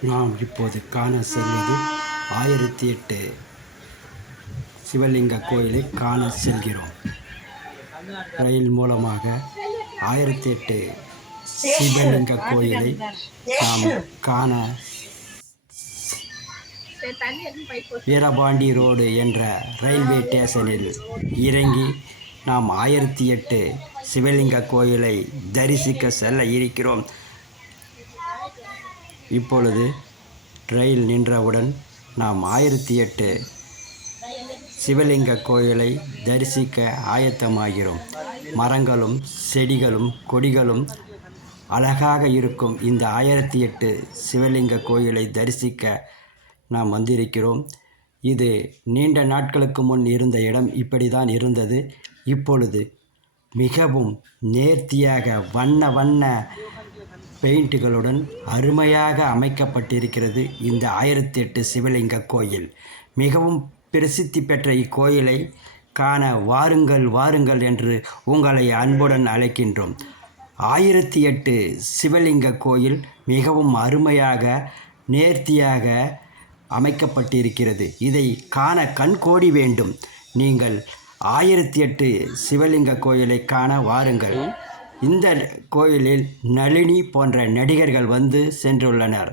நாம் இப்போது காண செல்வது ஆயிரத்தி எட்டு சிவலிங்க கோயிலை காண செல்கிறோம். ரயில் மூலமாக ஆயிரத்தி எட்டு சிவலிங்க கோயிலை நாம் காண வீரபாண்டி ரோடு என்ற ரயில்வே ஸ்டேஷனில் இறங்கி நாம் ஆயிரத்தி எட்டு சிவலிங்க கோயிலை தரிசிக்க செல்ல இருக்கிறோம். இப்பொழுது ரயில் நின்றவுடன் நாம் ஆயிரத்தி எட்டு சிவலிங்க கோயிலை தரிசிக்க ஆயத்தமாகிறோம். மரங்களும் செடிகளும் கொடிகளும் அழகாக இருக்கும் இந்த ஆயிரத்தி எட்டு சிவலிங்க கோயிலை தரிசிக்க நாம் வந்திருக்கிறோம். இது நீண்ட நாட்களுக்கு முன் இருந்த இடம் இப்படி தான் இருந்தது. இப்பொழுது மிகவும் நேர்த்தியாக வண்ண வண்ண பெயிண்ட்டுகளுடன் அருமையாக அமைக்கப்பட்டிருக்கிறது இந்த ஆயிரத்தி எட்டு சிவலிங்க கோயில். மிகவும் பிரசித்தி பெற்ற இக்கோயிலை காண வாருங்கள் வாருங்கள் என்று உங்களை அன்புடன் அழைக்கின்றோம். ஆயிரத்தி எட்டு சிவலிங்க கோயில் மிகவும் அருமையாக நேர்த்தியாக அமைக்கப்பட்டிருக்கிறது. இதை காண கண்கோடி வேண்டும். நீங்கள் ஆயிரத்தி எட்டு சிவலிங்க கோயிலை காண வாருங்கள். இந்த கோயிலில் நளினி போன்ற நடிகர்கள் வந்து சென்றுள்ளனர்.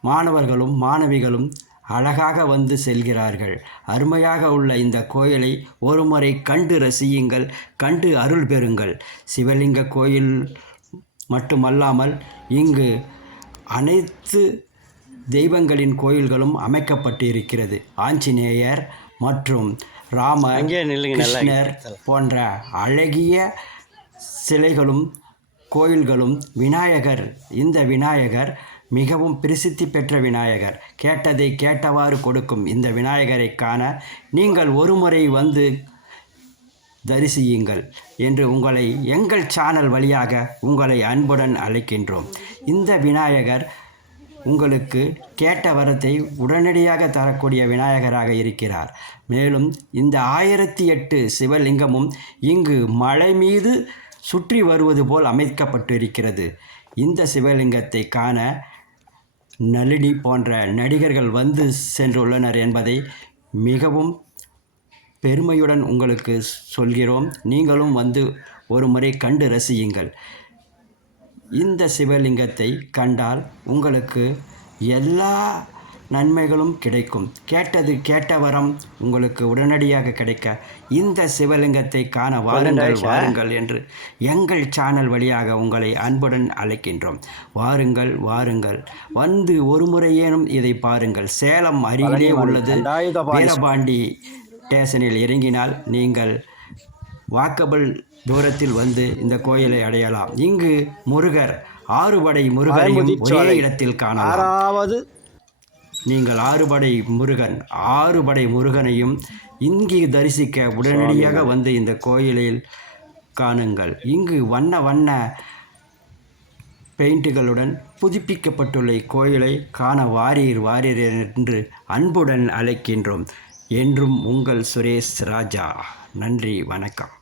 மாணவர்களும் மாணவிகளும் அழகாக வந்து செல்கிறார்கள். அருமையாக உள்ள இந்த கோயிலை ஒருமுறை கண்டு ரசியுங்கள் கண்டு அருள் பெறுங்கள். சிவலிங்க கோயில் மட்டுமல்லாமல் இங்கு அனைத்து தெய்வங்களின் கோயில்களும் அமைக்கப்பட்டு இருக்கிறது ஆஞ்சநேயர் மற்றும் ராம கிருஷ்ணர் போன்ற அழகிய சிலைகளும் கோயில்களும் விநாயகர். இந்த விநாயகர் மிகவும் பிரசித்தி பெற்ற விநாயகர். கேட்டதை கேட்டவாறு கொடுக்கும் இந்த விநாயகரை காண நீங்கள் ஒருமுறை வந்து தரிசியுங்கள் என்று உங்களை எங்கள் சேனல் வழியாக உங்களை அன்புடன் அழைக்கின்றோம். இந்த விநாயகர் உங்களுக்கு கேட்ட வரத்தை உடனடியாக தரக்கூடிய விநாயகராக இருக்கிறார். மேலும் இந்த ஆயிரத்தி எட்டு சிவலிங்கமும் இங்கு மலை மீது சுற்றி வருவது போல் அமைக்கப்பட்டிருக்கிறது. இந்த சிவலிங்கத்தை காண நளினி போன்ற நடிகர்கள் வந்து சென்றுள்ளனர் என்பதை மிகவும் பெருமையுடன் உங்களுக்கு சொல்கிறோம். நீங்களும் வந்து ஒரு முறை கண்டு ரசியுங்கள். இந்த சிவலிங்கத்தை கண்டால் உங்களுக்கு எல்லா நன்மைகளும் கிடைக்கும். கேட்டது கேட்ட வரம் உங்களுக்கு உடனடியாக கிடைக்க. இந்த சிவலிங்கத்தை காண வாருங்கள் வாருங்கள் என்று எங்கள் சேனல் வழியாக உங்களை அன்புடன் அழைக்கின்றோம். வாருங்கள் வாருங்கள். வந்து ஒரு முறையேனும் இதை பாருங்கள். சேலம் அருகிலே உள்ளது. வீரபாண்டி ஸ்டேஷனில் இறங்கினால் நீங்கள் வாக்கபிள் தூரத்தில் வந்து இந்த கோயிலை அடையலாம். இங்கு முருகர் ஆறுபடை முருகரையும் ஒரே இடத்தில் காணலாம். நீங்கள் ஆறுபடை முருகன் ஆறுபடை முருகனையும் இங்கு தரிசிக்க உடனடியாக வந்து இந்த கோயிலில் காணுங்கள். இங்கு வண்ண வண்ண பெயிண்டுகளுடன் புதுப்பிக்கப்பட்டுள்ள இக்கோயிலை காண வாரீர் வாரீர் என்று அன்புடன் அழைக்கின்றோம். என்றும் உங்கள் சுரேஷ் ராஜா. நன்றி வணக்கம்.